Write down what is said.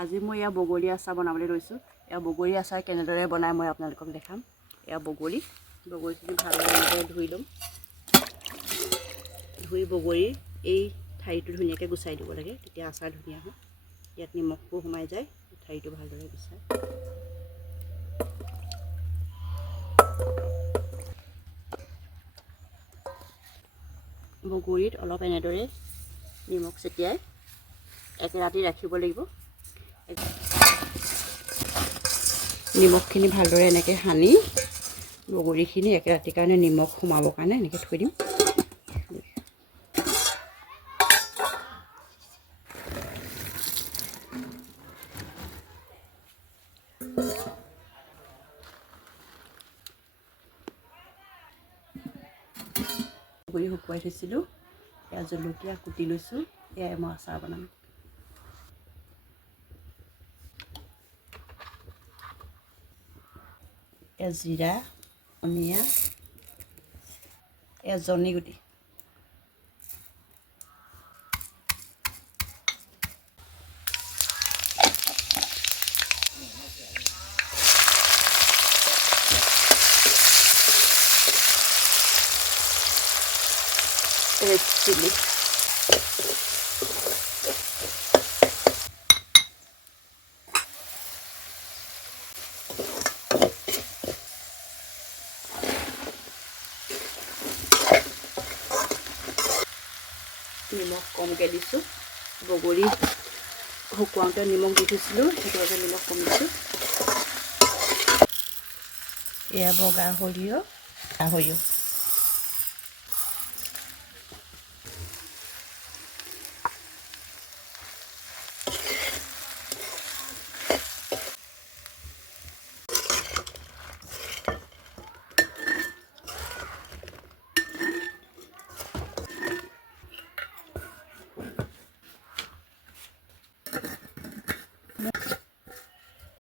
আজি মই এয়া বগৰী আচাৰ বনাবলৈ লৈছোঁ। এয়া বগৰী আচাৰ কেনেদৰে বনাই মই আপোনালোকক দেখাম। এয়া বগৰীখিনি ভালদৰে ধুই ল'ম। ধুই বগৰীৰ এই ঠাৰিটো ধুনীয়াকৈ গুচাই দিব লাগে, তেতিয়া আচাৰ ধুনীয়া হয়। ইয়াত নিমখটো সোমাই যায়, ঠাৰিটো ভালদৰে গুচাই। বগৰীত অলপ এনেদৰে নিমখ ছটিয়াই এক ৰাতি ৰাখিব লাগিব। নিমখখিনি ভালদৰে এনেকৈ সানি বগৰীখিনি এক ৰাতিৰ কাৰণে নিমখ সোমাবৰ কাৰণে এনেকৈ থৈ দিম। বগৰী শুকুৱাই থৈছিলোঁ, এয়া জলকীয়া কুটি লৈছোঁ, এয়াই মই আচাৰ বনাম। এয়া জিৰা, ধনিয়া, এয়া জনি গুটি, ৰেড চিলি, নিমখ কমকৈ দিছোঁ। বগৰী শুকুৱাওঁতে নিমখ দি থৈছিলোঁ, সেইটোতে নিমখ কম দিছোঁ। এয়া বগা সৰিয়হ,